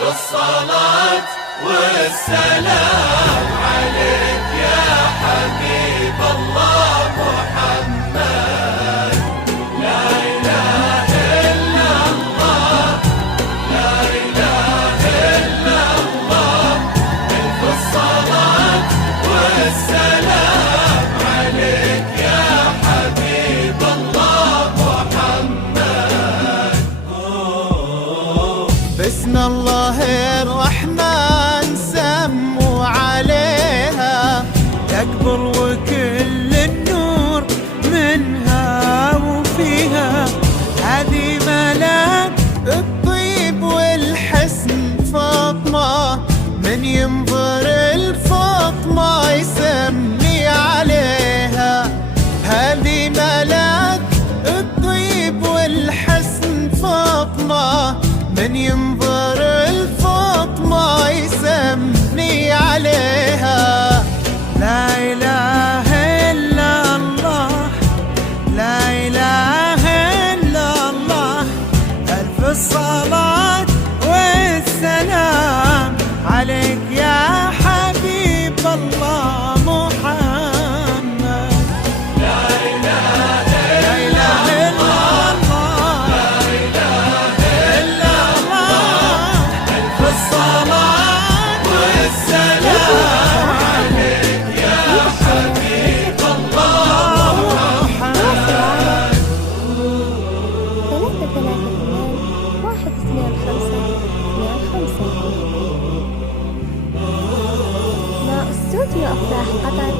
الصلاة والسلام عليك يا حبيب الله محمد. لا إله إلا الله، لا إله إلا الله. ألف الصلاة والسلام عليك يا حبيب الله محمد. بسم الله الرحمن سموا عليها تكبر وكل النور منها وفيها. هذه ملاك الطيب والحسن فاطمة، من ينظر الفاطمة يسمي عليها. هذه ملاك الطيب والحسن فاطمة، من ينظر الفاطمة يسمي عليها. لا إله إلا الله، لا إله إلا الله. ألف الصلاة والسلام عليك يا حبيب الله محمد. لا إله لا إله إلا الله، لا إله إلا الله. ألف الصلاة والسلام عليك يا حبيب الله محمد. 332-125-25. مع استوديو أفراح قطر،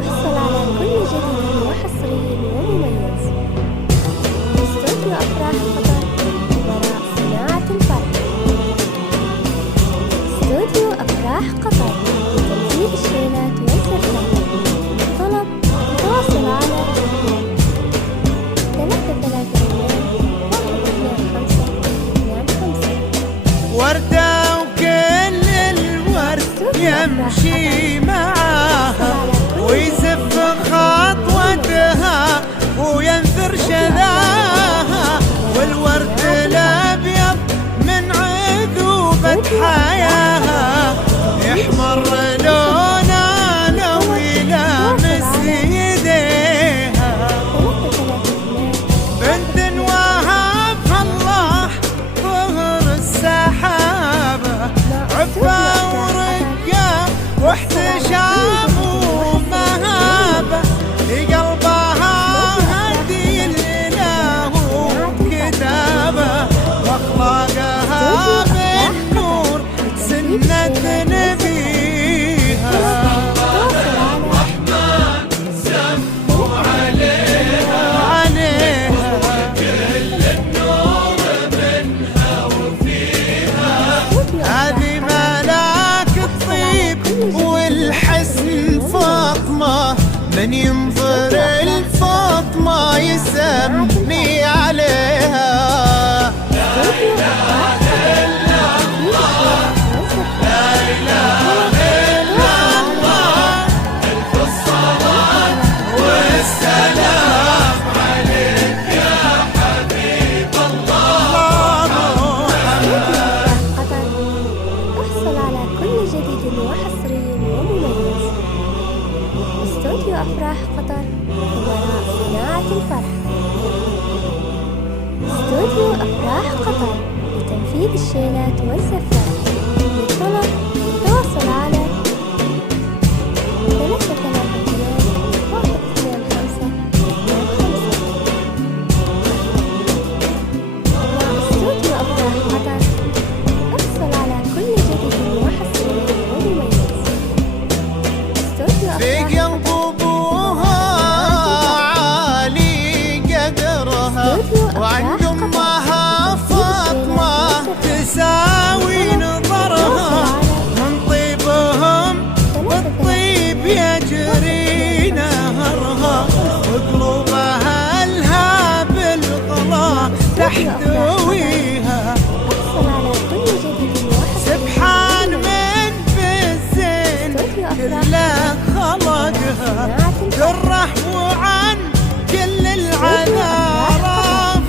احصل على كل جديد وحصري ومميز. استوديو أفراح قطر، وراء صناعة الفرح. استوديو أفراح قطر لتنفيذ الشيلات والزفات. طلب تواصل على 332-125-25. وردة وكل الورد يمشي معاها، ويزف خطوتها وينثر شذاها. والورد الأبيض من عذوبة حياها، يحمر لونه لو يلامس يديها. بنت وهبها الله ظهر السحابة، عفا ورقة واحتشام ومهابة. لقلبها هدي الإله وكتابة، واخلاقها بالنور سنة نبيها. الرحمن سموا عليها كل النور منها وفيها. هذه ملاك الطيب والحسن فاطمة، من ينظر الفاطمة يسمي عليها. لا إله إلا الله، لا إله إلا الله. ألف الصلاة والسلام عليك يا حبيب الله محمد. قطر، احصل على كل جديد وحصري ومميز. استوديو أفراح قطر، وراء صناعة الفرح. استوديو أفراح قطر لتنفيذ الشيلات والزفات. للطلب تواصل على 332-125-25. مع استوديو أفراح قطر، احصل على كل جديد وحصري ومميز. استوديو في أفراح قلب أبوها عالي قدرها، وعند أمها فاطمة تساوي نظرها. من طيبهم والطيب يجري نهرها، وقلوبها لها بالغلا تحتويها. احصل على كل جديد وحصري. سبحان من بالزين كله خلقها، درة وعن كل العذارى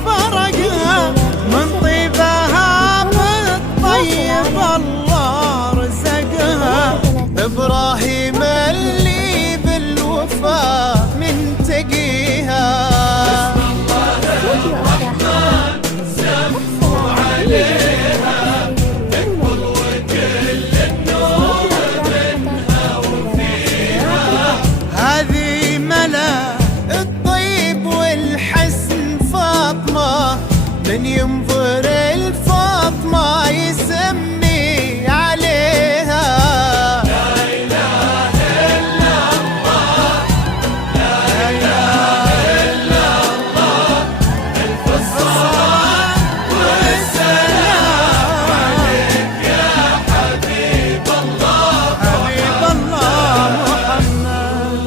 فرقها. من طيبها بالطيب ينظر الفاطمة يسمي عليها. لا إله إلا الله، لا إله إلا الله، ألف الصلاة والسلام عليك يا حبيب الله، حبيب الله محمد.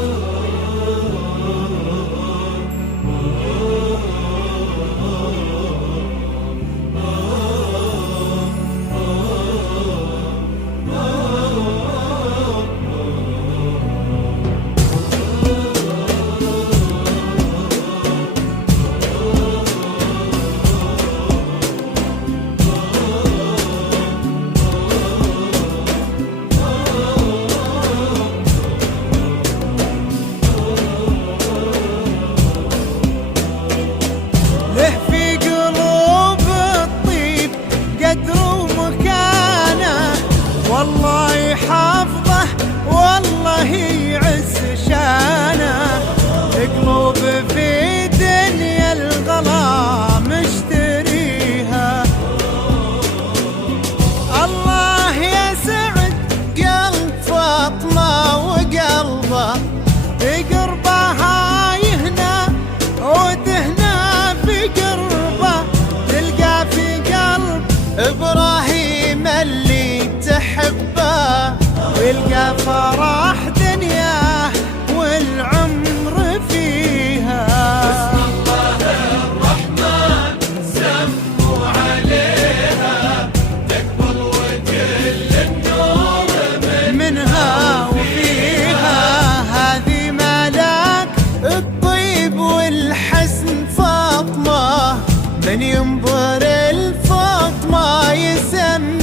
له في قلوب الطيب قدر ومكانه، والله يحفظه والله يعز شانه. قلوب في دنيا الغلا مشتريها، الله يسعد قلب فاطمة وقلبه، بقربها يهنى ودهنا في قربه. تلقى في قلب إبراهيم اللي تحبه، ويلقى فرح دنياه والعمر فيها. بسم الله الرحمن سموا عليها، تقبل وكل النور منها وفيها. هذه ملاك الطيب والحسن فاطمة، من ينظر الفاطمة يسمي